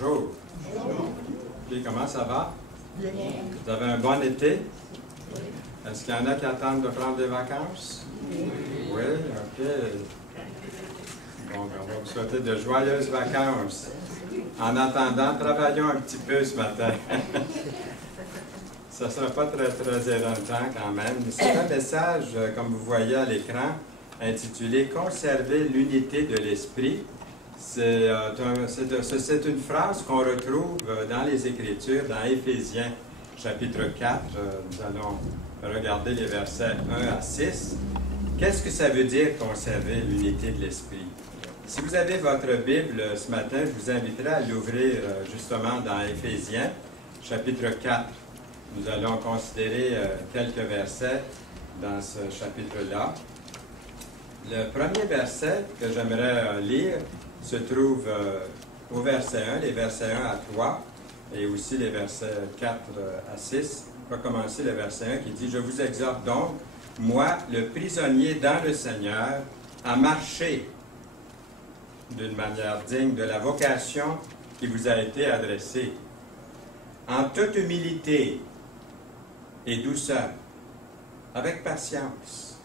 Bonjour. Bonjour. Puis, comment ça va? Bien. Vous avez un bon été? Est-ce qu'il y en a qui attendent de prendre des vacances? Oui, OK. Bon, ben, on va vous souhaiter de joyeuses vacances. En attendant, travaillons un petit peu ce matin. Ça ne sera pas très éreintant quand même. C'est un message, comme vous voyez à l'écran, intitulé « Conserver l'unité de l'esprit ». C'est une phrase qu'on retrouve dans les Écritures, dans Éphésiens, chapitre 4. Nous allons regarder les versets 1 à 6. Qu'est-ce que ça veut dire conserver l'unité de l'esprit? Si vous avez votre Bible ce matin, je vous inviterai à l'ouvrir justement dans Éphésiens, chapitre 4. Nous allons considérer quelques versets dans ce chapitre-là. Le premier verset que j'aimerais lire se trouve au verset 1, les versets 1 à 3, et aussi les versets 4 à 6. On va commencer le verset 1 qui dit « Je vous exhorte donc, moi, le prisonnier dans le Seigneur, à marcher d'une manière digne de la vocation qui vous a été adressée, en toute humilité et douceur, avec patience,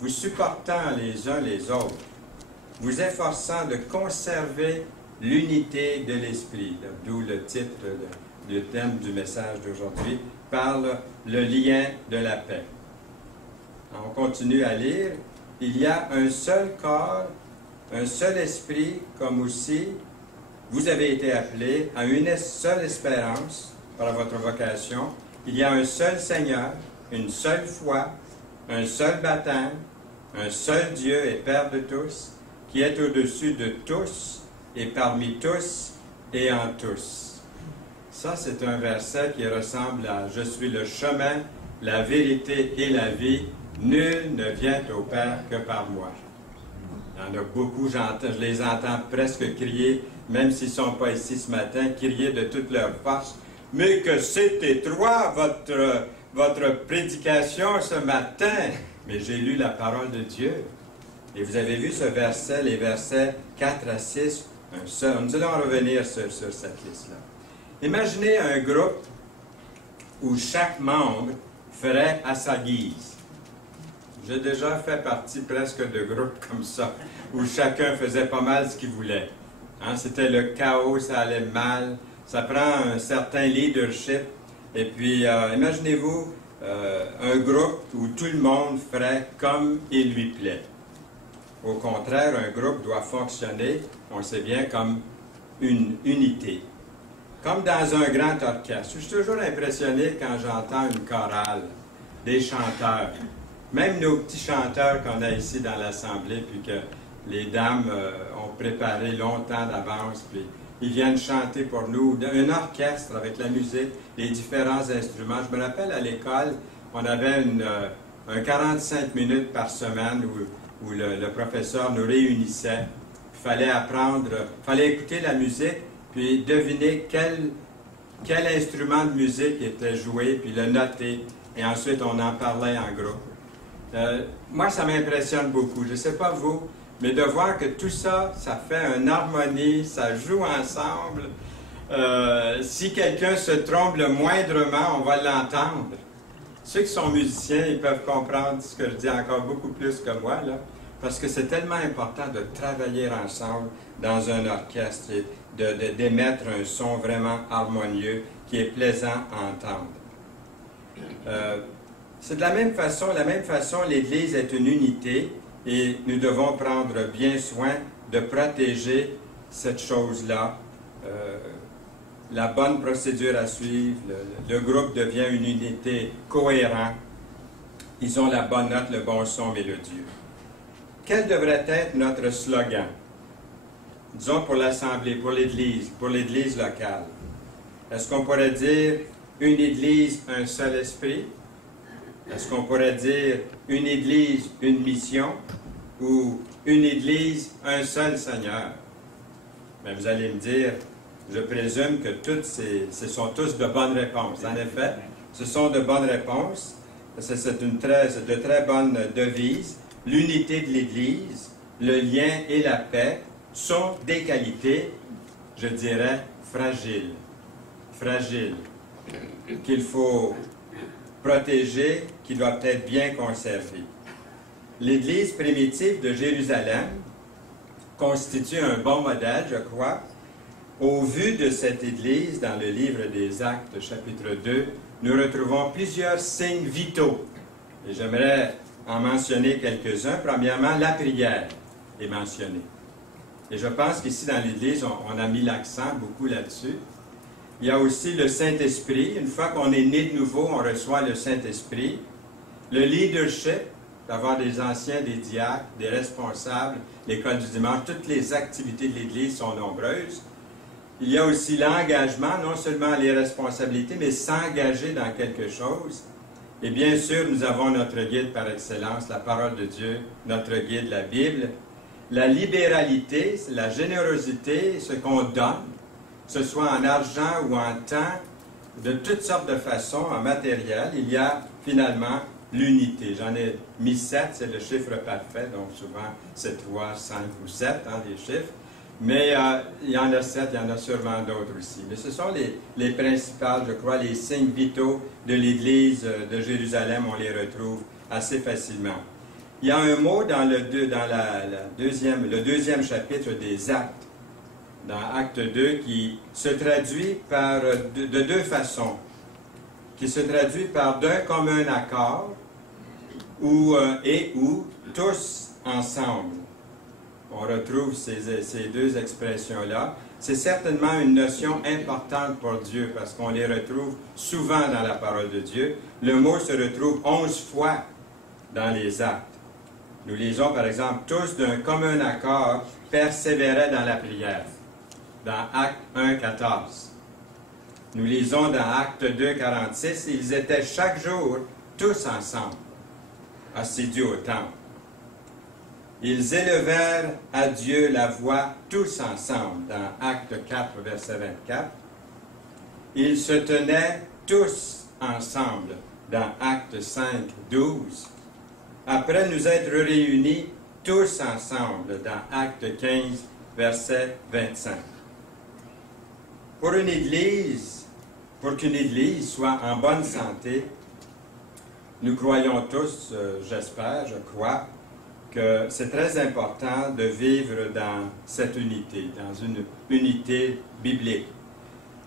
vous supportant les uns les autres, vous efforçant de conserver l'unité de l'esprit. » D'où le titre, le thème du message d'aujourd'hui, parle le lien de la paix. On continue à lire. Il y a un seul corps, un seul esprit, comme aussi vous avez été appelés à une seule espérance par votre vocation. Il y a un seul Seigneur, une seule foi, un seul baptême, un seul Dieu et Père de tous, qui est au-dessus de tous et parmi tous et en tous. Ça, c'est un verset qui ressemble à « Je suis le chemin, la vérité et la vie. Nul ne vient au Père que par moi. » Il y en a beaucoup, je les entends presque crier, même s'ils ne sont pas ici ce matin, crier de toute leur force. « Mais que c'est étroit, votre prédication ce matin! » Mais j'ai lu la parole de Dieu. Et vous avez vu ce verset, les versets 4 à 6, nous allons revenir sur cette liste-là. Imaginez un groupe où chaque membre ferait à sa guise. J'ai déjà fait partie presque de groupes comme ça, où chacun faisait pas mal ce qu'il voulait. Hein, c'était le chaos, ça allait mal, ça prend un certain leadership. Et puis, imaginez-vous un groupe où tout le monde ferait comme il lui plaît. Au contraire, un groupe doit fonctionner, on sait bien, comme une unité. Comme dans un grand orchestre. Je suis toujours impressionné quand j'entends une chorale, des chanteurs. Même nos petits chanteurs qu'on a ici dans l'Assemblée, puis que les dames ont préparé longtemps d'avance, puis ils viennent chanter pour nous. Un orchestre avec la musique, les différents instruments. Je me rappelle à l'école, on avait un 45 minutes par semaine où le professeur nous réunissait. Il fallait apprendre, il fallait écouter la musique, puis deviner quel instrument de musique était joué, puis le noter. Et ensuite, on en parlait en groupe. Moi, ça m'impressionne beaucoup. Je ne sais pas vous, mais de voir que tout ça, ça fait une harmonie, ça joue ensemble. Si quelqu'un se trompe le moindrement, on va l'entendre. Ceux qui sont musiciens, ils peuvent comprendre ce que je dis encore beaucoup plus que moi, là, parce que c'est tellement important de travailler ensemble dans un orchestre et d'émettre un son vraiment harmonieux qui est plaisant à entendre. C'est de la même façon, l'Église est une unité et nous devons prendre bien soin de protéger cette chose-là. La bonne procédure à suivre, le groupe devient une unité cohérente. Ils ont la bonne note, le bon son mélodieux. Quel devrait être notre slogan? Disons pour l'Assemblée, pour l'Église locale. Est-ce qu'on pourrait dire une Église, un seul esprit? Est-ce qu'on pourrait dire une Église, une mission? Ou une Église, un seul Seigneur? Mais vous allez me dire, je présume que ce sont tous de bonnes réponses. En effet, ce sont de bonnes réponses. C'est de très bonnes devises. L'unité de l'Église, le lien et la paix sont des qualités, je dirais, fragile, fragile, qu'il faut protéger, qui doit être bien conservée. L'Église primitive de Jérusalem constitue un bon modèle, je crois. Au vu de cette Église, dans le livre des Actes, chapitre 2, nous retrouvons plusieurs signes vitaux. Et j'aimerais en mentionner quelques-uns. Premièrement, la prière est mentionnée. Et je pense qu'ici, dans l'Église, on a mis l'accent beaucoup là-dessus. Il y a aussi le Saint-Esprit. Une fois qu'on est né de nouveau, on reçoit le Saint-Esprit. Le leadership, d'avoir des anciens, des diacres, des responsables, l'école du dimanche, toutes les activités de l'Église sont nombreuses. Il y a aussi l'engagement, non seulement les responsabilités, mais s'engager dans quelque chose. Et bien sûr, nous avons notre guide par excellence, la parole de Dieu, notre guide, la Bible. La libéralité, la générosité, ce qu'on donne, que ce soit en argent ou en temps, de toutes sortes de façons, en matériel, il y a finalement l'unité. J'en ai mis 7, c'est le chiffre parfait, donc souvent c'est 3, 5 ou 7, les chiffres. Mais il y en a 7, il y en a sûrement d'autres aussi. Mais ce sont les principales, je crois, les signes vitaux de l'Église de Jérusalem, on les retrouve assez facilement. Il y a un mot dans le deuxième chapitre des Actes, dans Acte 2, qui se traduit par, de deux façons, qui se traduit par d'un commun accord ou tous ensemble. On retrouve ces deux expressions-là. C'est certainement une notion importante pour Dieu parce qu'on les retrouve souvent dans la parole de Dieu. Le mot se retrouve 11 fois dans les Actes. Nous lisons par exemple, tous d'un commun accord persévéraient dans la prière, dans Acte 1, 14. Nous lisons dans Acte 2, 46, ils étaient chaque jour tous ensemble, assidus au temple. Ils élevèrent à Dieu la voix tous ensemble, dans Acte 4, verset 24. Ils se tenaient tous ensemble, dans Acte 5, 12. Après nous être réunis tous ensemble, dans Acte 15, verset 25. Pour qu'une Église soit en bonne santé, nous croyons tous, j'espère, je crois, que c'est très important de vivre dans cette unité, dans une unité biblique.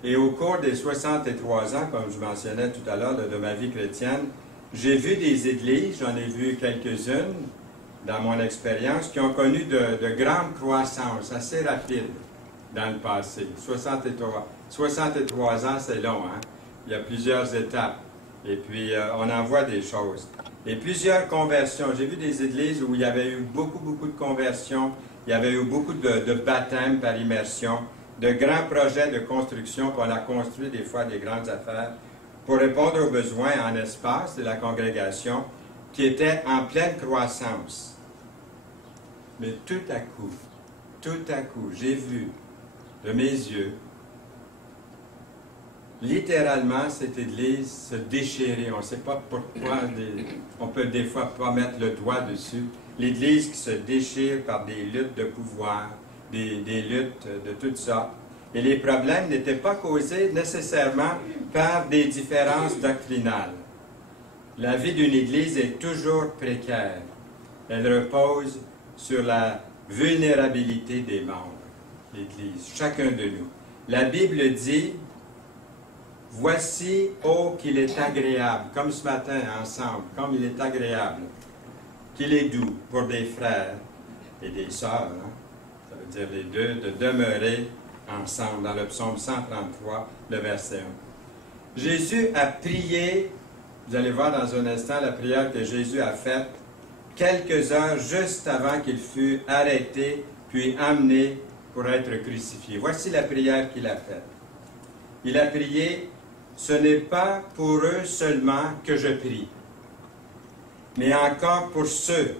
Et au cours des 63 ans, comme je mentionnais tout à l'heure, de ma vie chrétienne, j'ai vu des églises, j'en ai vu quelques-unes dans mon expérience, qui ont connu de grandes croissances assez rapides dans le passé. 63 ans, c'est long, hein? Il y a plusieurs étapes. Et puis, on en voit des choses. Et plusieurs conversions. J'ai vu des églises où il y avait eu beaucoup de conversions. Il y avait eu beaucoup de baptêmes par immersion, de grands projets de construction, puis on a construit des fois des grandes affaires pour répondre aux besoins en espace de la congrégation qui était en pleine croissance. Mais tout à coup, j'ai vu de mes yeux littéralement cette Église se déchirer. On ne sait pas pourquoi, on peut des fois pas mettre le doigt dessus. L'Église qui se déchire par des luttes de pouvoir, des luttes de toutes sortes. Et les problèmes n'étaient pas causés nécessairement par des différences doctrinales. La vie d'une Église est toujours précaire. Elle repose sur la vulnérabilité des membres, l'Église, chacun de nous. La Bible dit, « Voici, oh, qu'il est agréable, comme ce matin ensemble, comme il est agréable, qu'il est doux pour des frères et des sœurs, hein? Ça veut dire les deux, de demeurer ensemble, dans le psaume 133, le verset 1. Jésus a prié, vous allez voir dans un instant la prière que Jésus a faite, quelques heures juste avant qu'il fût arrêté, puis amené pour être crucifié. Voici la prière qu'il a faite. Il a prié, « Ce n'est pas pour eux seulement que je prie, mais encore pour ceux. »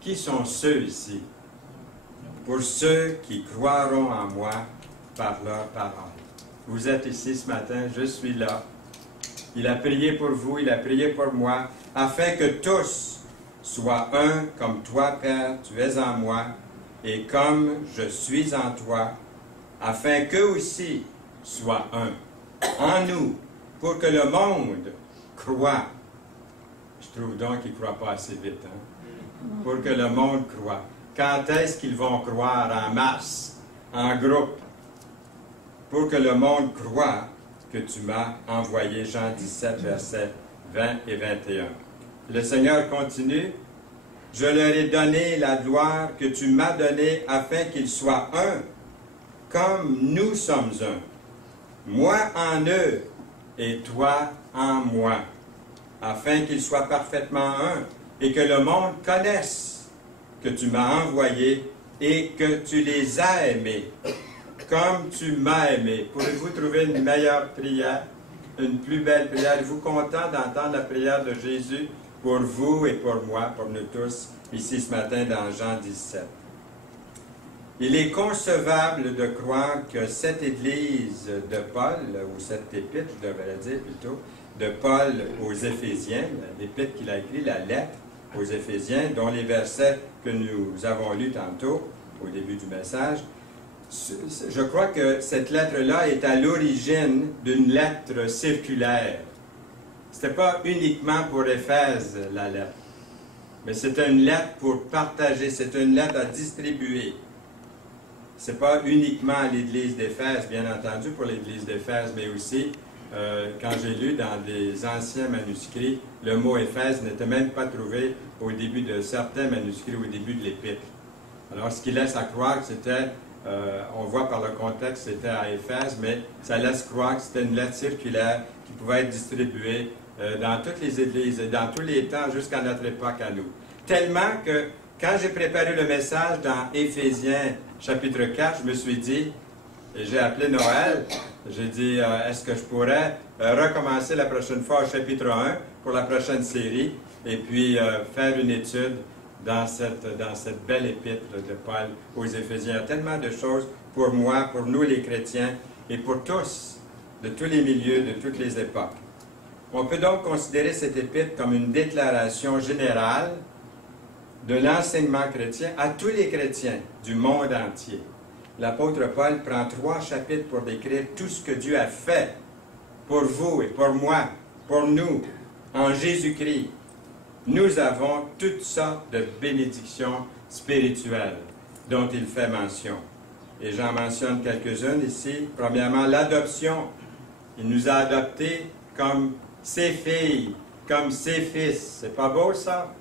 Qui sont ceux ici? Pour ceux qui croiront en moi par leur parole. Vous êtes ici ce matin, je suis là. Il a prié pour vous, il a prié pour moi, afin que tous soient un comme toi, Père, tu es en moi, et comme je suis en toi, afin qu'eux aussi soient un, en nous, pour que le monde croie. Je trouve donc qu'ils ne croient pas assez vite, hein? Pour que le monde croie. Quand est-ce qu'ils vont croire en masse, en groupe? Pour que le monde croie que tu m'as envoyé. Jean 17, versets 20 et 21. Le Seigneur continue. Je leur ai donné la gloire que tu m'as donnée afin qu'ils soient un, comme nous sommes un. Moi en eux et toi en moi, afin qu'ils soient parfaitement un et que le monde connaisse que tu m'as envoyé et que tu les as aimés, comme tu m'as aimé. Pouvez-vous trouver une meilleure prière, une plus belle prière? Êtes-vous content d'entendre la prière de Jésus pour vous et pour moi, pour nous tous, ici ce matin dans Jean 17? Il est concevable de croire que cette Église de Paul, ou cette épître, je devrais dire plutôt, de Paul aux Éphésiens, l'épître qu'il a écrit, la lettre aux Éphésiens, dont les versets que nous avons lus tantôt, au début du message, je crois que cette lettre-là est à l'origine d'une lettre circulaire. Ce n'était pas uniquement pour Éphèse, la lettre, mais c'était une lettre pour partager, c'était une lettre à distribuer. Ce n'est pas uniquement à l'Église d'Éphèse, bien entendu, pour l'Église d'Éphèse, mais aussi, quand j'ai lu dans des anciens manuscrits, le mot Éphèse n'était même pas trouvé au début de certains manuscrits, au début de l'Épître. Alors, ce qui laisse à croire que c'était, on voit par le contexte, c'était à Éphèse, mais ça laisse croire que c'était une lettre circulaire qui pouvait être distribuée dans toutes les églises et dans tous les temps jusqu'à notre époque à nous. Tellement que, quand j'ai préparé le message dans Éphésiens chapitre 4, je me suis dit, et j'ai appelé Noël, j'ai dit, est-ce que je pourrais recommencer la prochaine fois au chapitre 1 pour la prochaine série, et puis faire une étude dans cette belle épître de Paul aux Éphésiens. Il y a tellement de choses pour moi, pour nous les chrétiens, et pour tous, de tous les milieux, de toutes les époques. On peut donc considérer cette épître comme une déclaration générale de l'enseignement chrétien à tous les chrétiens du monde entier. L'apôtre Paul prend 3 chapitres pour décrire tout ce que Dieu a fait pour vous et pour moi, pour nous, en Jésus-Christ. Nous avons toutes sortes de bénédictions spirituelles dont il fait mention. Et j'en mentionne quelques-unes ici. Premièrement, l'adoption. Il nous a adoptés comme ses filles, comme ses fils. C'est pas beau ça?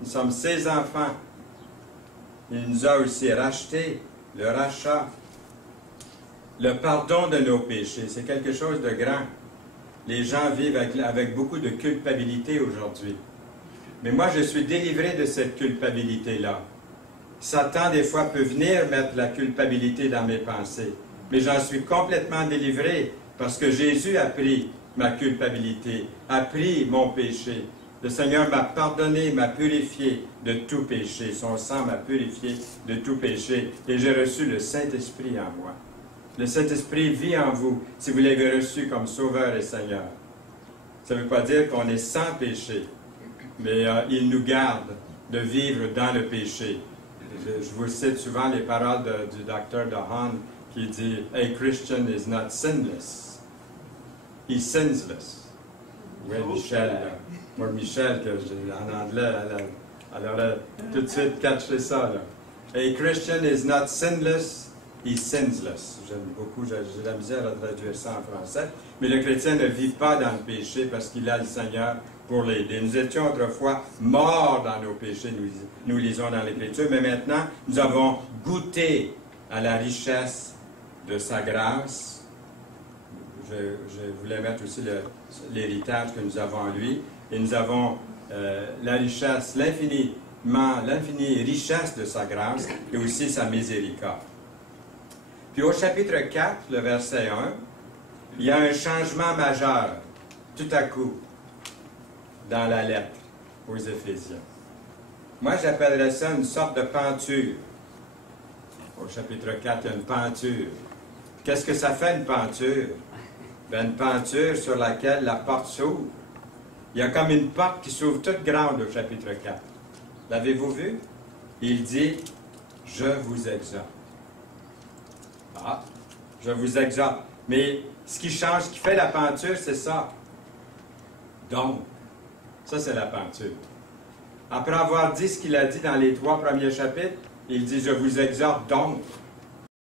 Nous sommes ses enfants. Il nous a aussi rachetés, le rachat. Le pardon de nos péchés, c'est quelque chose de grand. Les gens vivent avec beaucoup de culpabilité aujourd'hui. Mais moi, je suis délivré de cette culpabilité-là. Satan, des fois, peut venir mettre la culpabilité dans mes pensées. Mais j'en suis complètement délivré parce que Jésus a pris ma culpabilité, a pris mon péché. Le Seigneur m'a pardonné, m'a purifié de tout péché. Son sang m'a purifié de tout péché. Et j'ai reçu le Saint-Esprit en moi. Le Saint-Esprit vit en vous si vous l'avez reçu comme Sauveur et Seigneur. Ça ne veut pas dire qu'on est sans péché, mais il nous garde de vivre dans le péché. Je vous cite souvent les paroles du docteur Dehan qui dit « A Christian is not sinless, he's sinless ». Oui, Michel, pour Michel, que en anglais, elle aurait tout de suite catché ça. Là. A Christian is not sinless, he's sinless. J'aime beaucoup, j'ai la misère à traduire ça en français. Mais le chrétien ne vit pas dans le péché parce qu'il a le Seigneur pour l'aider. Nous étions autrefois morts dans nos péchés, nous lisons dans l'Écriture, mais maintenant, nous avons goûté à la richesse de sa grâce. Je voulais mettre aussi l'héritage que nous avons en lui. Et nous avons la richesse, l'infinie richesse de sa grâce et aussi sa miséricorde. Puis au chapitre 4, le verset 1, il y a un changement majeur, tout à coup, dans la lettre aux Éphésiens. Moi, j'appellerais ça une sorte de penture. Au chapitre 4, il y a une penture. Qu'est-ce que ça fait, une penture? Bien, une penture sur laquelle la porte s'ouvre. Il y a comme une porte qui s'ouvre toute grande au chapitre 4. L'avez-vous vu? Il dit « Je vous exhorte ». Ah, Je vous exhorte. Mais ce qui change, ce qui fait la penture, c'est ça. Donc, ça c'est la penture. Après avoir dit ce qu'il a dit dans les 3 premiers chapitres, il dit, je vous exhorte donc.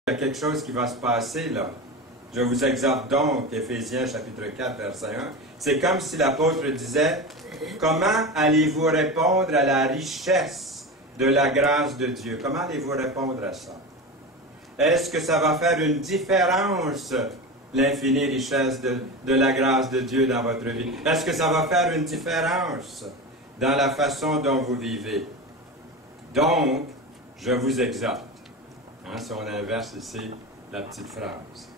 Il y a quelque chose qui va se passer là. Je vous exhorte donc, Éphésiens chapitre 4, verset 1. C'est comme si l'apôtre disait, comment allez-vous répondre à la richesse de la grâce de Dieu? Comment allez-vous répondre à ça? Est-ce que ça va faire une différence, l'infinie richesse de la grâce de Dieu dans votre vie? Est-ce que ça va faire une différence dans la façon dont vous vivez? Donc, je vous exhorte. Hein, si on inverse ici la petite phrase.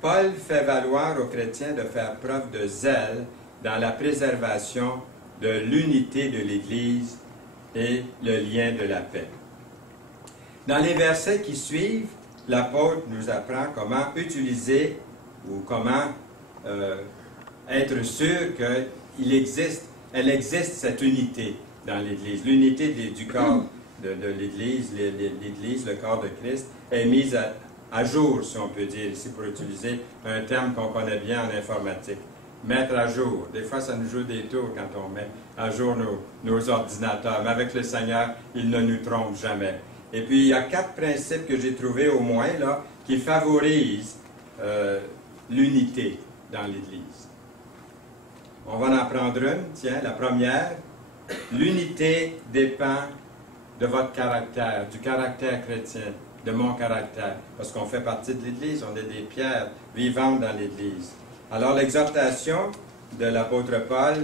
Paul fait valoir aux chrétiens de faire preuve de zèle dans la préservation de l'unité de l'Église et le lien de la paix. Dans les versets qui suivent, l'apôtre nous apprend comment utiliser ou comment être sûr qu'elle existe cette unité dans l'Église. L'unité du corps de l'Église, l'Église, le corps de Christ, est mise à jour, si on peut dire, ici pour utiliser un terme qu'on connaît bien en informatique. Mettre à jour. Des fois, ça nous joue des tours quand on met à jour nos ordinateurs. Mais avec le Seigneur, il ne nous trompe jamais. Et puis, il y a 4 principes que j'ai trouvés au moins, là, qui favorisent l'unité dans l'Église. On va en prendre une. Tiens, la première. L'unité dépend de votre caractère, du caractère chrétien, de mon caractère. Parce qu'on fait partie de l'Église, on est des pierres vivantes dans l'Église. Alors, l'exhortation de l'apôtre Paul,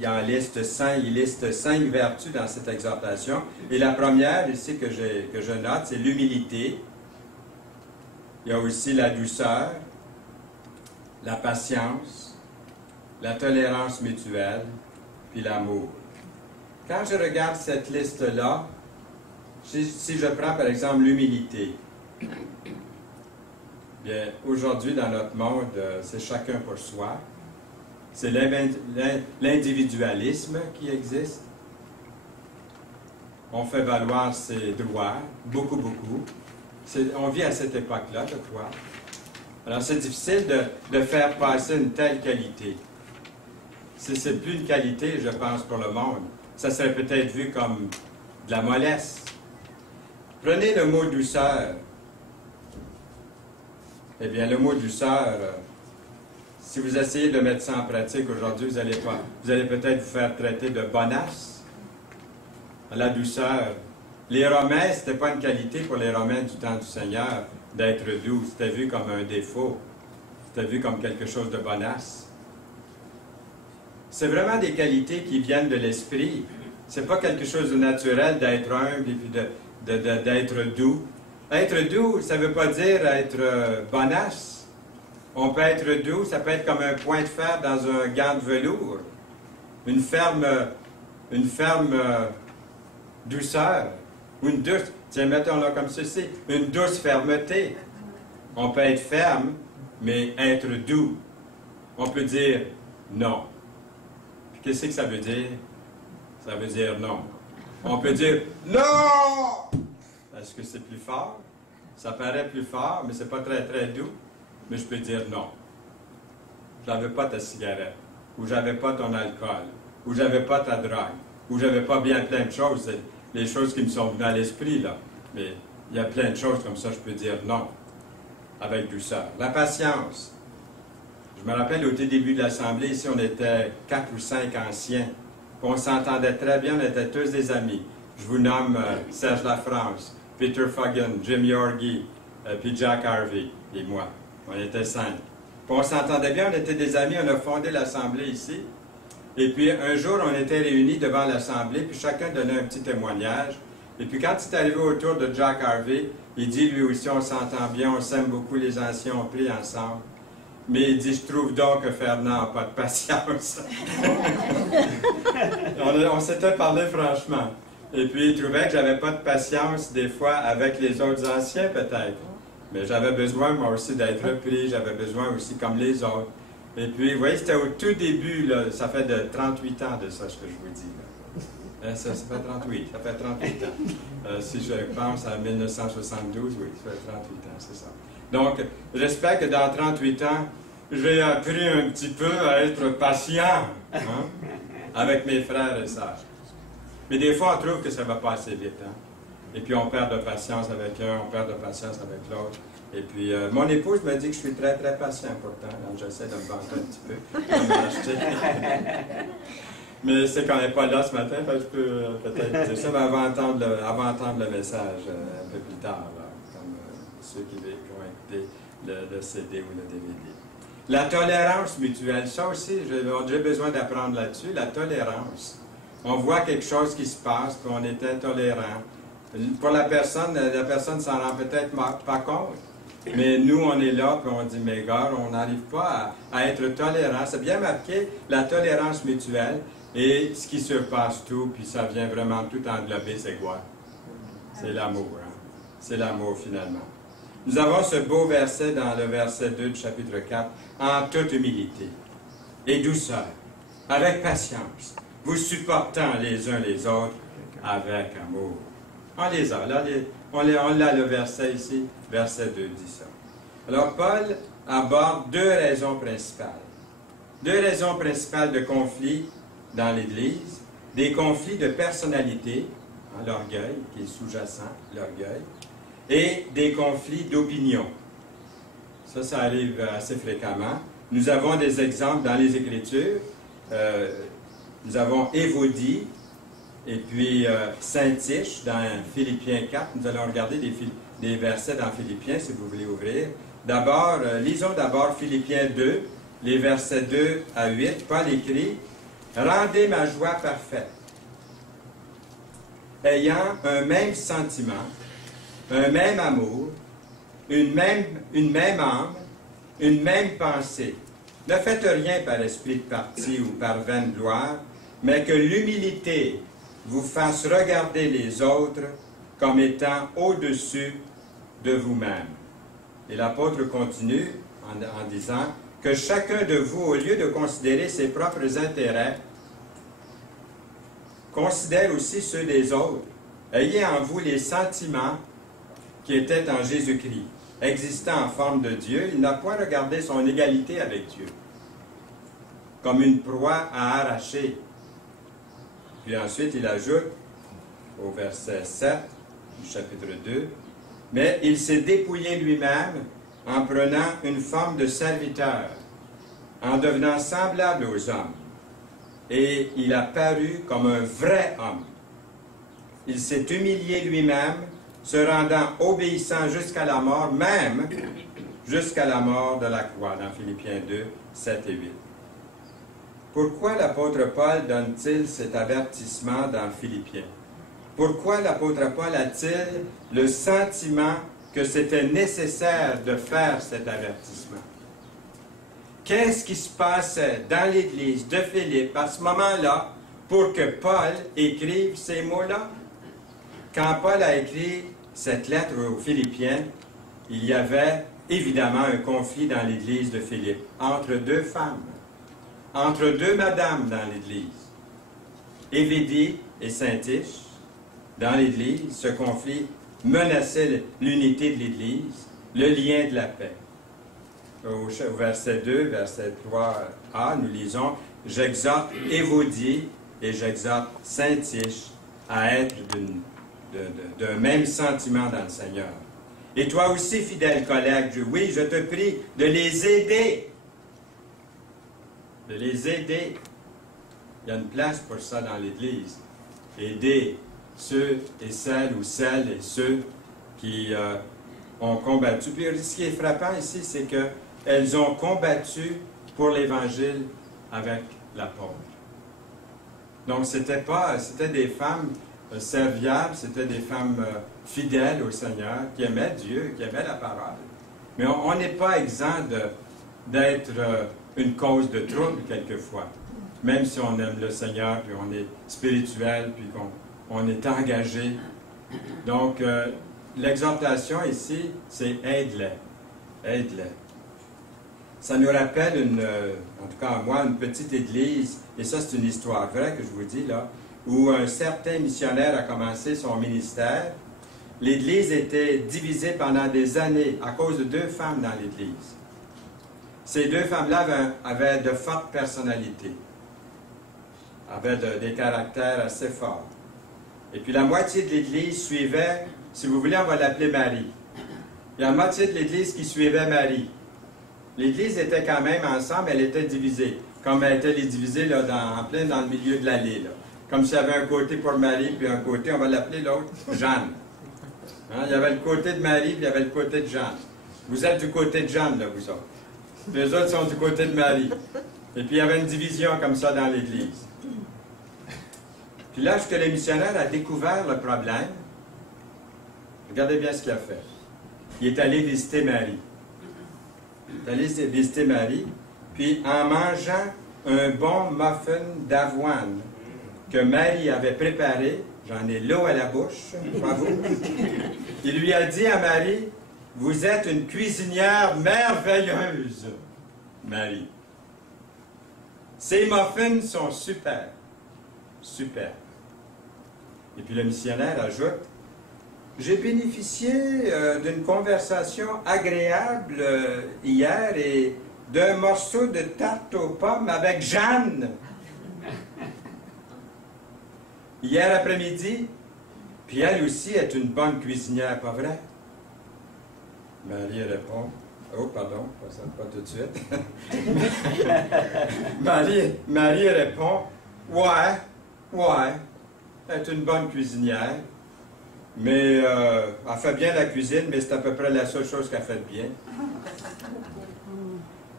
il liste 5 vertus dans cette exhortation. Et la première, ici, que je note, c'est l'humilité. Il y a aussi la douceur, la patience, la tolérance mutuelle, puis l'amour. Quand je regarde cette liste-là, si je prends par exemple l'humilité, bien, aujourd'hui dans notre monde, c'est chacun pour soi. C'est l'individualisme qui existe. On fait valoir ses droits, beaucoup. On vit à cette époque-là, je crois. Alors c'est difficile de faire passer une telle qualité. C'est plus une qualité, je pense, pour le monde. Ça serait peut-être vu comme de la mollesse. Prenez le mot douceur. Eh bien, le mot douceur, si vous essayez de mettre ça en pratique aujourd'hui, vous allez peut-être vous faire traiter de bonasse. La douceur. Les Romains, ce n'était pas une qualité pour les Romains du temps du Seigneur d'être doux. C'était vu comme un défaut. C'était vu comme quelque chose de bonasse. C'est vraiment des qualités qui viennent de l'esprit. C'est pas quelque chose de naturel d'être humble et puis d'être doux. Être doux, ça ne veut pas dire être bonasse. On peut être doux, ça peut être comme un point de fer dans un gant de velours. Une ferme douceur. Ou une douce, tiens, mettons-le comme ceci, une douce fermeté. On peut être ferme, mais être doux. On peut dire non. Qu'est-ce que ça veut dire? Ça veut dire non. On peut dire non! Est-ce que c'est plus fort? Ça paraît plus fort, mais c'est pas très doux. Mais je peux dire non. Je n'avais pas ta cigarette, ou j'avais pas ton alcool, ou j'avais pas ta drogue, ou j'avais pas bien plein de choses. C'est les choses qui me sont venues à l'esprit, là. Mais il y a plein de choses comme ça, je peux dire non, avec douceur. La patience. Je me rappelle au tout début de l'Assemblée, ici, on était 4 ou 5 anciens. On s'entendait très bien, on était tous des amis. Je vous nomme Serge Lafrance, Peter Fagan, Jim Yorgi, puis Jack Harvey, et moi. On était 5. Puis on s'entendait bien, on était des amis, on a fondé l'Assemblée ici. Et puis un jour, on était réunis devant l'Assemblée, puis chacun donnait un petit témoignage. Et puis quand c'est arrivé autour de Jack Harvey, il dit, lui aussi, on s'entend bien, on s'aime beaucoup, les anciens ont pris ensemble. Mais il dit, je trouve donc que Fernand n'a pas de patience. on s'était parlé franchement. Et puis il trouvait que j'avais pas de patience des fois avec les autres anciens peut-être. Mais j'avais besoin moi aussi d'être repris, j'avais besoin aussi comme les autres. Et puis vous voyez, c'était au tout début, là, ça fait de 38 ans de ça ce que je vous dis. Là. Ça fait 38, ça fait 38 ans. Si je pense à 1972, oui, ça fait 38 ans, c'est ça. Donc, j'espère que dans 38 ans, j'ai appris un petit peu à être patient hein, avec mes frères et sœurs. Mais des fois, on trouve que ça va pas assez vite. Hein? Et puis, on perd de patience avec un, on perd de patience avec l'autre. Et puis, mon épouse me dit que je suis très, très patient pourtant. Donc, j'essaie de me vanter un petit peu, de me racheter. Mais c'est qu'on n'est pas là ce matin, je peux peut-être dire ça, mais avant d'entendre le message un peu plus tard, là, comme ceux qui ont écouté le CD ou le DVD. La tolérance mutuelle, ça aussi, j'ai besoin d'apprendre là-dessus, la tolérance. On voit quelque chose qui se passe, puis on est intolérant. Pour la personne ne s'en rend peut-être pas compte. Mais nous, on est là, puis on dit, mais gars, on n'arrive pas à être tolérant. C'est bien marqué, la tolérance mutuelle, et ce qui surpasse tout, puis ça vient vraiment tout englober, c'est quoi? C'est l'amour. Hein? C'est l'amour, finalement. Nous avons ce beau verset dans le verset 2 du chapitre 4, en toute humilité et douceur, avec patience, vous supportant les uns les autres avec amour. On les a, là, on l'a le verset ici, verset 2 dit ça. Alors, Paul aborde deux raisons principales. Deux raisons principales de conflits dans l'Église, des conflits de personnalité, hein, l'orgueil qui est sous-jacent, l'orgueil, et des conflits d'opinion. Ça arrive assez fréquemment. Nous avons des exemples dans les Écritures. Nous avons Évodie et puis Syntyche dans Philippiens 4. Nous allons regarder des versets dans Philippiens si vous voulez ouvrir. D'abord, lisons d'abord Philippiens 2, les versets 2 à 8. Paul écrit « Rendez ma joie parfaite, ayant un même sentiment, un même amour, une même âme, une même pensée. Ne faites rien par esprit de parti ou par vaine gloire, mais que l'humilité vous fasse regarder les autres comme étant au-dessus de vous-même. » Et l'apôtre continue en disant que chacun de vous, au lieu de considérer ses propres intérêts, considère aussi ceux des autres. Ayez en vous les sentiments qui était en Jésus-Christ. Existant en forme de Dieu, il n'a point regardé son égalité avec Dieu comme une proie à arracher. Puis ensuite, il ajoute au verset 7 du chapitre 2, « Mais il s'est dépouillé lui-même en prenant une forme de serviteur, en devenant semblable aux hommes, et il a paru comme un vrai homme. Il s'est humilié lui-même, se rendant obéissant jusqu'à la mort, même jusqu'à la mort de la croix, dans Philippiens 2, 7 et 8. Pourquoi l'apôtre Paul donne-t-il cet avertissement dans Philippiens? Pourquoi l'apôtre Paul a-t-il le sentiment que c'était nécessaire de faire cet avertissement? Qu'est-ce qui se passait dans l'Église de Philippe à ce moment-là pour que Paul écrive ces mots-là? Quand Paul a écrit cette lettre aux Philippiens, il y avait évidemment un conflit dans l'Église de Philippe, entre deux femmes, entre deux madames dans l'Église. Évédie et Syntyche, dans l'Église, ce conflit menaçait l'unité de l'Église, le lien de la paix. Au verset 2, verset 3a, nous lisons « J'exhorte Évodie et j'exhorte Syntyche à être d'un même sentiment dans le Seigneur. Et toi aussi, fidèle collègue, oui, je te prie de les aider. De les aider. Il y a une place pour ça dans l'Église. Aider ceux et celles et ceux qui ont combattu. Puis ce qui est frappant ici, c'est qu'elles ont combattu pour l'Évangile avec l'apôtre. Donc, c'était des femmes serviables, c'était des femmes fidèles au Seigneur, qui aimaient Dieu, qui aimaient la parole. Mais on n'est pas exempt d'être une cause de trouble quelquefois, même si on aime le Seigneur, puis on est spirituel, puis qu'on est engagé. Donc, l'exhortation ici, c'est aide-les. Aide-les. Ça nous rappelle, en tout cas moi, une petite église, et ça c'est une histoire vraie que je vous dis là, où un certain missionnaire a commencé son ministère, l'Église était divisée pendant des années à cause de deux femmes dans l'Église. Ces deux femmes-là avaient de fortes personnalités, avaient des caractères assez forts. Et puis la moitié de l'Église suivait, si vous voulez, on va l'appeler Marie. Il y a la moitié de l'Église qui suivait Marie. L'Église était quand même ensemble, elle était divisée. Comme elle était divisée là, en plein dans le milieu de l'allée. Comme s'il y avait un côté pour Marie, puis un côté, on va l'appeler l'autre, Jeanne. Hein? Il y avait le côté de Marie, puis il y avait le côté de Jeanne. Vous êtes du côté de Jeanne, là, vous autres. Puis les autres sont du côté de Marie. Et puis il y avait une division comme ça dans l'Église. Puis là, lorsque le missionnaire a découvert le problème, regardez bien ce qu'il a fait. Il est allé visiter Marie. Il est allé visiter Marie, puis en mangeant un bon muffin d'avoine que Marie avait préparé, j'en ai l'eau à la bouche, pas vous, il lui a dit à Marie, « Vous êtes une cuisinière merveilleuse, Marie. Ces muffins sont super, super. » Et puis le missionnaire ajoute, « J'ai bénéficié d'une conversation agréable hier et d'un morceau de tarte aux pommes avec Jeanne. Hier après-midi, puis elle aussi est une bonne cuisinière, pas vrai? » Marie répond, « Oh, pardon, pas tout de suite. » Marie répond, « Ouais, elle est une bonne cuisinière, mais elle fait bien la cuisine, mais c'est à peu près la seule chose qu'elle fait bien. »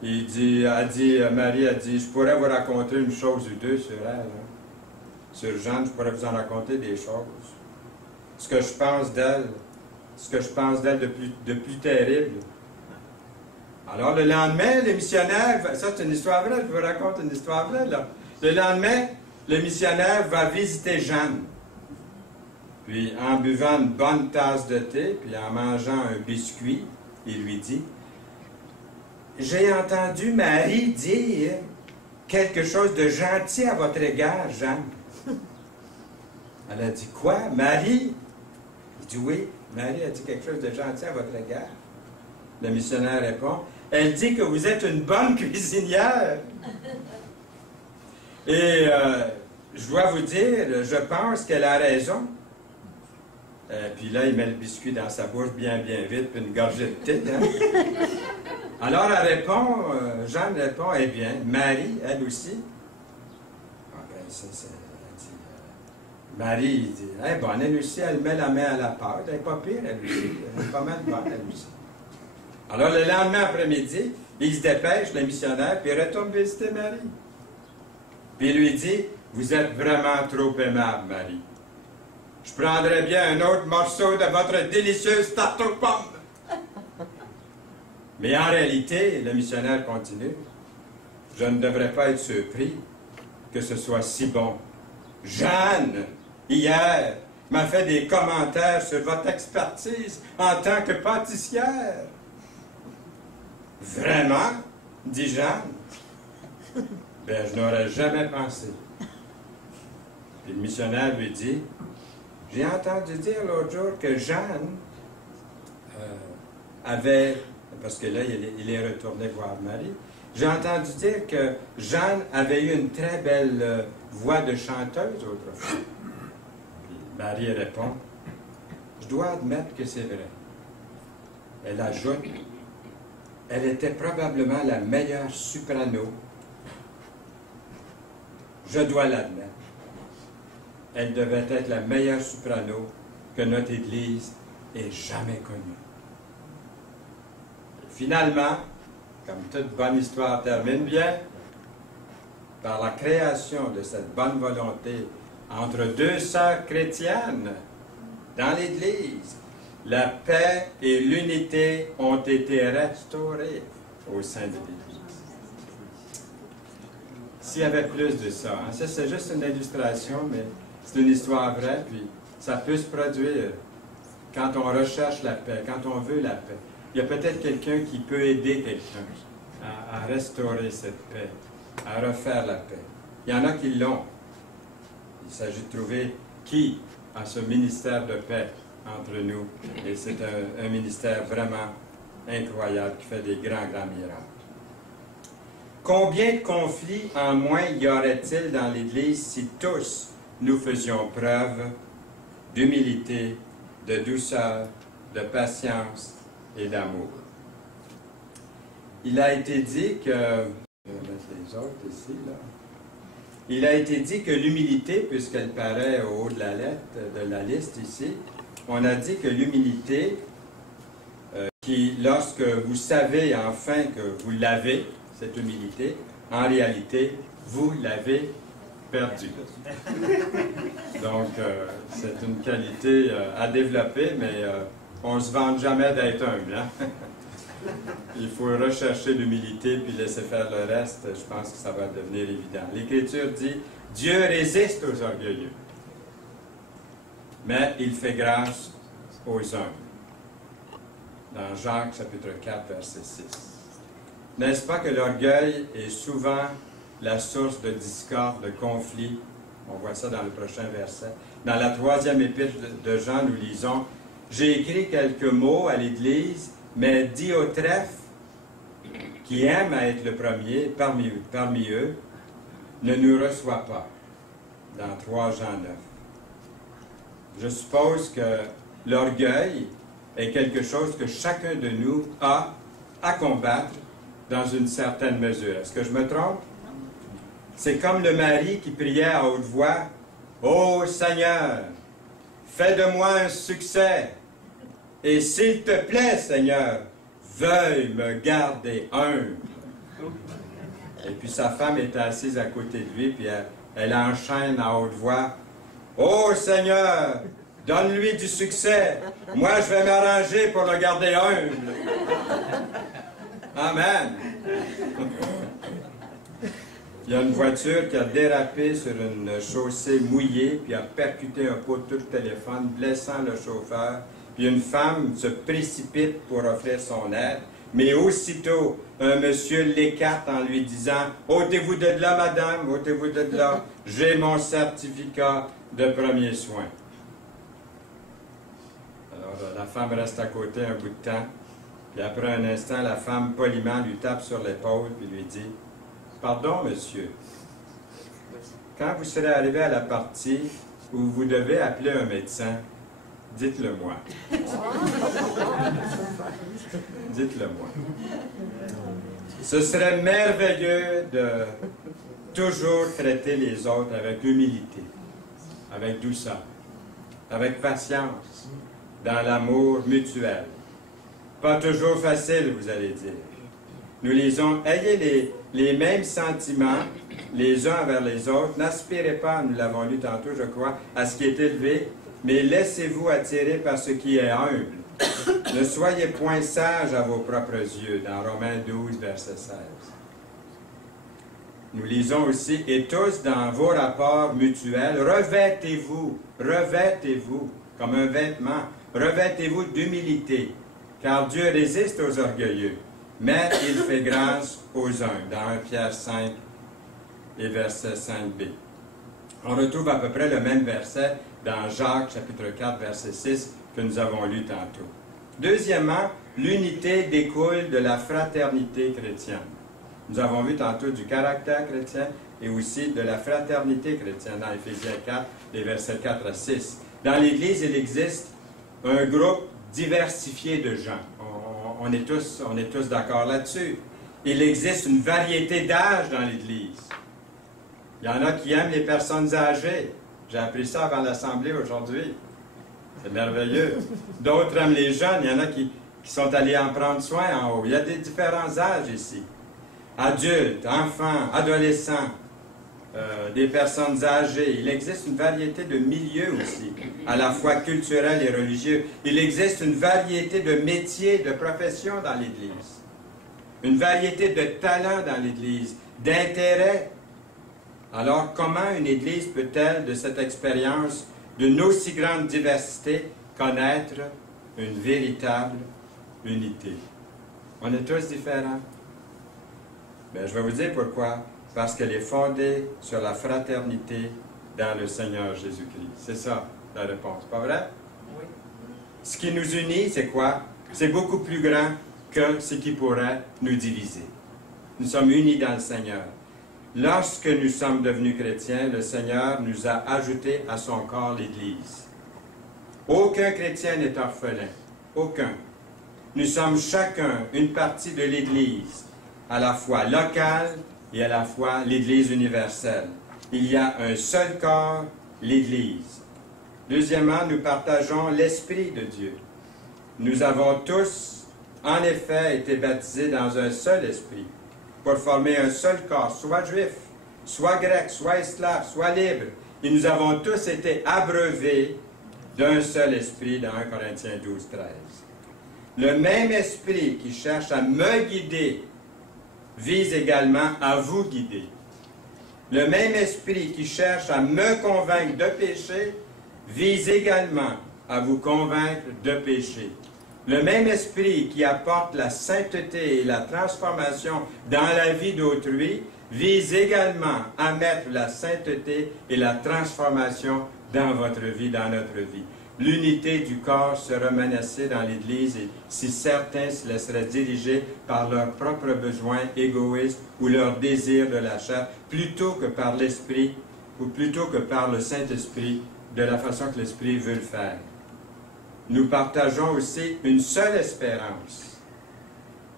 Marie a dit, « Je pourrais vous raconter une chose ou deux sur elle. Hein. Sur Jeanne, je pourrais vous en raconter des choses. Ce que je pense d'elle de plus terrible. » Alors le lendemain, le missionnaire, ça c'est une histoire vraie, je vous raconte une histoire vraie là. Le lendemain, le missionnaire va visiter Jeanne. Puis en buvant une bonne tasse de thé, puis en mangeant un biscuit, il lui dit, « J'ai entendu Marie dire quelque chose de gentil à votre égard, Jeanne. » Elle a dit, « Quoi, Marie? » Il dit, « Oui, Marie a dit quelque chose de gentil à votre égard. » Le missionnaire répond, « Elle dit que vous êtes une bonne cuisinière. » Et je dois vous dire, je pense qu'elle a raison. Puis là, il met le biscuit dans sa bouche bien vite, puis une gorgée de thé. Hein? Alors elle répond, Jeanne répond, « Eh bien, Marie, elle aussi. » Ah ben, elle dit, Marie dit, « Eh bonne, elle aussi, elle met la main à la pâte. Elle n'est pas pire, elle aussi. Elle est pas mal bonne, elle aussi. » Alors le lendemain après-midi, il se dépêche, le missionnaire, puis il retourne visiter Marie. Puis il lui dit, « Vous êtes vraiment trop aimable, Marie. Je prendrais bien un autre morceau de votre délicieuse tarte aux pommes. » Mais en réalité, le missionnaire continue, « Je ne devrais pas être surpris que ce soit si bon. Jeanne, hier, m'a fait des commentaires sur votre expertise en tant que pâtissière. » « Vraiment? » dit Jeanne. « Ben, je n'aurais jamais pensé. » Puis le missionnaire lui dit, « J'ai entendu dire l'autre jour que Jeanne avait... » Parce que là, il est retourné voir Marie. « J'ai entendu dire que Jeanne avait eu une très belle voix de chanteuse autrefois. » Puis Marie répond, « Je dois admettre que c'est vrai. » Elle ajoute, « Elle était probablement la meilleure soprano. Je dois l'admettre. Elle devait être la meilleure soprano que notre Église ait jamais connue. » Finalement, comme toute bonne histoire termine bien, par la création de cette bonne volonté entre deux sœurs chrétiennes dans l'Église, la paix et l'unité ont été restaurées au sein de l'Église. S'il y avait plus de ça, hein, ça c'est juste une illustration, mais c'est une histoire vraie, puis ça peut se produire quand on recherche la paix, quand on veut la paix. Il y a peut-être quelqu'un qui peut aider quelqu'un à restaurer cette paix, à refaire la paix. Il y en a qui l'ont. Il s'agit de trouver qui a ce ministère de paix entre nous. Et c'est un ministère vraiment incroyable qui fait des grands miracles. Combien de conflits en moins y aurait-il dans l'Église si tous nous faisions preuve d'humilité, de douceur, de patience et d'amour? Il a été dit que... Je vais mettre les autres ici, là. Il a été dit que l'humilité, puisqu'elle paraît au haut de la lettre, de la liste ici, on a dit que l'humilité, qui, lorsque vous savez enfin que vous l'avez, cette humilité, en réalité, vous l'avez perdue. Donc, c'est une qualité à développer, mais on ne se vante jamais d'être humble. Hein? Il faut rechercher l'humilité puis laisser faire le reste. Je pense que ça va devenir évident. L'Écriture dit « Dieu résiste aux orgueilleux, mais il fait grâce aux humbles. » Dans Jacques, chapitre 4, verset 6. N'est-ce pas que l'orgueil est souvent la source de discorde, de conflit? On voit ça dans le prochain verset. Dans la 3e épître de Jean, nous lisons « J'ai écrit quelques mots à l'Église, mais Diotrephe, qui aime à être le premier parmi eux, ne nous reçoit pas. » Dans 3 Jean 9. Je suppose que l'orgueil est quelque chose que chacun de nous a à combattre dans une certaine mesure. Est-ce que je me trompe? C'est comme le mari qui priait à haute voix, « Ô Seigneur, fais de moi un succès, et s'il te plaît, Seigneur, veuille me garder humble. » Et puis sa femme est assise à côté de lui, puis elle enchaîne à haute voix, « Ô Seigneur, donne-lui du succès, moi je vais m'arranger pour le garder humble. » Amen. Il y a une voiture qui a dérapé sur une chaussée mouillée, puis a percuté un poteau de téléphone, blessant le chauffeur. Puis une femme se précipite pour offrir son aide, mais aussitôt, un monsieur l'écarte en lui disant « Ôtez-vous de là, madame, ôtez-vous de là, j'ai mon certificat de premiers soins. » Alors, la femme reste à côté un bout de temps, puis après un instant, la femme poliment lui tape sur l'épaule, puis lui dit « Pardon, monsieur, quand vous serez arrivé à la partie où vous devez appeler un médecin, dites-le moi. » Dites-le moi. Ce serait merveilleux de toujours traiter les autres avec humilité, avec douceur, avec patience, dans l'amour mutuel. Pas toujours facile, vous allez dire. Nous lisons, ayez les mêmes sentiments les uns envers les autres. N'aspirez pas, nous l'avons lu tantôt, je crois, à ce qui est élevé, mais laissez-vous attirer par ce qui est humble. Ne soyez point sages à vos propres yeux, dans Romains 12, verset 16. Nous lisons aussi, et tous dans vos rapports mutuels, revêtez-vous, comme un vêtement, revêtez-vous d'humilité, car Dieu résiste aux orgueilleux, mais il fait grâce aux humbles, dans 1 Pierre 5 et verset 5b. On retrouve à peu près le même verset dans Jacques, chapitre 4, verset 6, que nous avons lu tantôt. Deuxièmement, l'unité découle de la fraternité chrétienne. Nous avons vu tantôt du caractère chrétien et aussi de la fraternité chrétienne dans Éphésiens 4, les versets 4 à 6. Dans l'Église, il existe un groupe diversifié de gens. On est tous d'accord là-dessus. Il existe une variété d'âge dans l'Église. Il y en a qui aiment les personnes âgées. J'ai appris ça avant l'Assemblée aujourd'hui. C'est merveilleux. D'autres aiment les jeunes. Il y en a qui sont allés en prendre soin en haut. Il y a des différents âges ici. Adultes, enfants, adolescents, des personnes âgées. Il existe une variété de milieux aussi, à la fois culturels et religieux. Il existe une variété de métiers, de professions dans l'Église. Une variété de talents dans l'Église, d'intérêts. Alors, comment une Église peut-elle, de cette expérience d'une aussi grande diversité, connaître une véritable unité? On est tous différents. Bien, je vais vous dire pourquoi. Parce qu'elle est fondée sur la fraternité dans le Seigneur Jésus-Christ. C'est ça, la réponse. Pas vrai? Oui. Ce qui nous unit, c'est quoi? C'est beaucoup plus grand que ce qui pourrait nous diviser. Nous sommes unis dans le Seigneur. Lorsque nous sommes devenus chrétiens, le Seigneur nous a ajouté à son corps l'Église. Aucun chrétien n'est orphelin. Aucun. Nous sommes chacun une partie de l'Église, à la fois locale et à la fois l'Église universelle. Il y a un seul corps, l'Église. Deuxièmement, nous partageons l'Esprit de Dieu. Nous avons tous, en effet, été baptisés dans un seul esprit, pour former un seul corps, soit juif, soit grec, soit esclave, soit libre. Et nous avons tous été abreuvés d'un seul esprit dans 1 Corinthiens 12, 13. Le même esprit qui cherche à me guider vise également à vous guider. Le même esprit qui cherche à me convaincre de péché vise également à vous convaincre de péché. Le même esprit qui apporte la sainteté et la transformation dans la vie d'autrui vise également à mettre la sainteté et la transformation dans votre vie, dans notre vie. L'unité du corps sera menacée dans l'Église et si certains se laisseraient diriger par leurs propres besoins égoïstes ou leurs désirs de la chair, plutôt que par l'Esprit ou plutôt que par le Saint-Esprit, de la façon que l'Esprit veut le faire. Nous partageons aussi une seule espérance.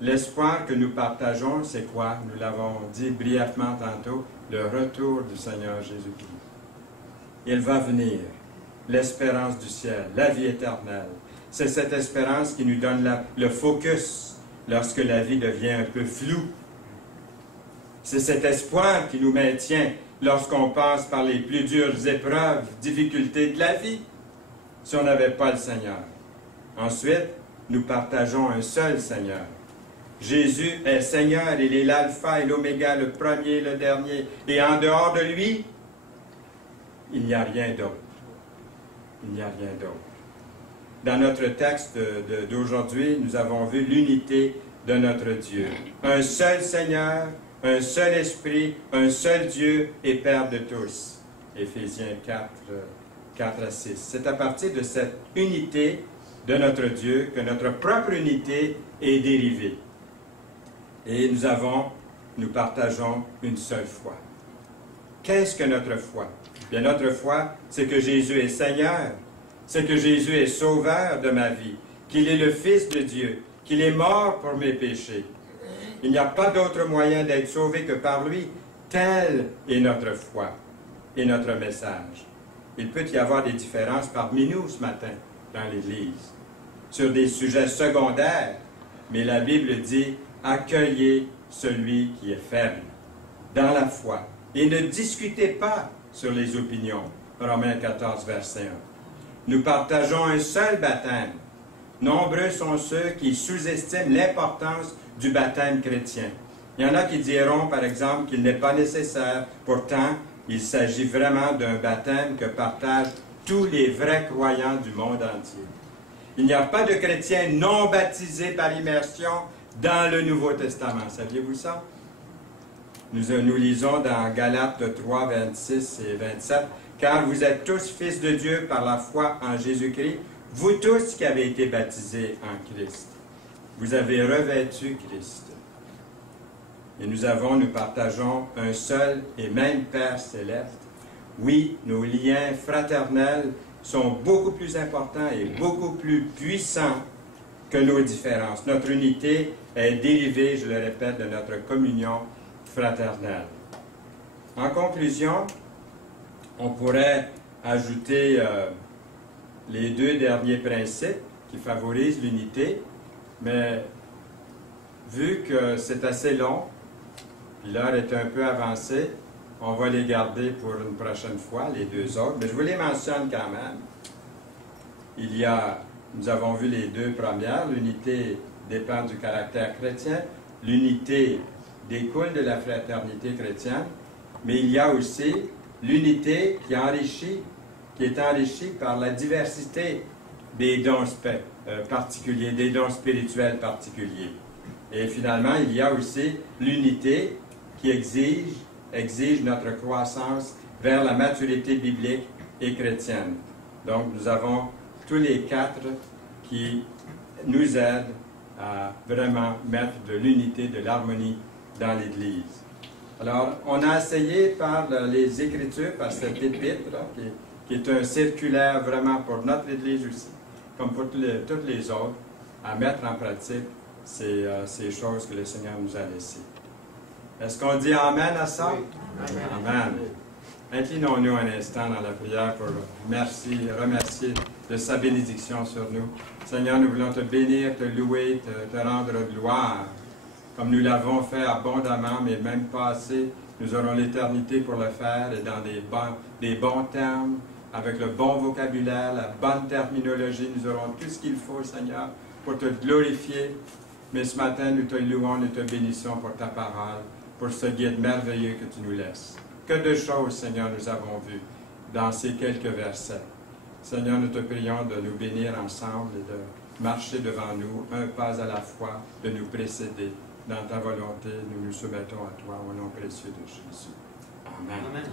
L'espoir que nous partageons, c'est quoi? Nous l'avons dit brièvement tantôt, le retour du Seigneur Jésus-Christ. Il va venir. L'espérance du ciel, la vie éternelle. C'est cette espérance qui nous donne le focus lorsque la vie devient un peu floue. C'est cet espoir qui nous maintient lorsqu'on passe par les plus dures épreuves, difficultés de la vie, si on n'avait pas le Seigneur. Ensuite, nous partageons un seul Seigneur. Jésus est Seigneur, il est l'alpha et l'oméga, le premier, le dernier. Et en dehors de lui, il n'y a rien d'autre. Il n'y a rien d'autre. Dans notre texte d'aujourd'hui, nous avons vu l'unité de notre Dieu. Un seul Seigneur, un seul Esprit, un seul Dieu et Père de tous. Éphésiens 4 à 6. C'est à partir de cette unité de notre Dieu que notre propre unité est dérivée. Et nous partageons une seule foi. Qu'est-ce que notre foi? Bien, notre foi, c'est que Jésus est Seigneur, c'est que Jésus est Sauveur de ma vie, qu'il est le Fils de Dieu, qu'il est mort pour mes péchés. Il n'y a pas d'autre moyen d'être sauvé que par lui. Telle est notre foi et notre message. Il peut y avoir des différences parmi nous ce matin dans l'Église, sur des sujets secondaires, mais la Bible dit « Accueillez celui qui est faible dans la foi et ne discutez pas sur les opinions. » Romains 14, verset 1. Nous partageons un seul baptême. Nombreux sont ceux qui sous-estiment l'importance du baptême chrétien. Il y en a qui diront, par exemple, qu'il n'est pas nécessaire. Pourtant, il s'agit vraiment d'un baptême que partagent tous les vrais croyants du monde entier. Il n'y a pas de chrétiens non baptisés par immersion dans le Nouveau Testament. Saviez-vous ça? Nous lisons dans Galates 3, 26 et 27, « Car vous êtes tous fils de Dieu par la foi en Jésus-Christ, vous tous qui avez été baptisés en Christ. Vous avez revêtu Christ. » Et nous partageons un seul et même Père céleste. Oui, nos liens fraternels sont beaucoup plus importants et beaucoup plus puissants que nos différences. Notre unité est dérivée, je le répète, de notre communion fraternelle. En conclusion, on pourrait ajouter les deux derniers principes qui favorisent l'unité, mais vu que c'est assez long, puis l'heure est un peu avancée, on va les garder pour une prochaine fois, les deux autres, mais je vous les mentionne quand même. Nous avons vu les deux premières, l'unité dépend du caractère chrétien, l'unité découle de la fraternité chrétienne, mais il y a aussi l'unité qui est enrichie par la diversité des dons particuliers, des dons spirituels particuliers. Et finalement, il y a aussi l'unité qui exige notre croissance vers la maturité biblique et chrétienne. Donc, nous avons tous les quatre qui nous aide à vraiment mettre de l'unité, de l'harmonie dans l'Église. Alors, on a essayé par les Écritures, par cet épître, qui est un circulaire vraiment pour notre Église aussi, comme pour toutes les autres, à mettre en pratique ces choses que le Seigneur nous a laissées. Est-ce qu'on dit Amen à ça? Oui. Amen. Inclinons-nous un instant dans la prière pour remercier de sa bénédiction sur nous. Seigneur, nous voulons te bénir, te louer, te rendre gloire, comme nous l'avons fait abondamment, mais même pas assez. Nous aurons l'éternité pour le faire et dans des bons termes, avec le bon vocabulaire, la bonne terminologie. Nous aurons tout ce qu'il faut, Seigneur, pour te glorifier. Mais ce matin, nous te louons, nous te bénissons pour ta parole, pour ce guide merveilleux que tu nous laisses. Que de choses, Seigneur, nous avons vues dans ces quelques versets. Seigneur, nous te prions de nous bénir ensemble et de marcher devant nous, un pas à la fois, de nous précéder. Dans ta volonté, nous nous soumettons à toi au nom précieux de Jésus. Amen. Amen.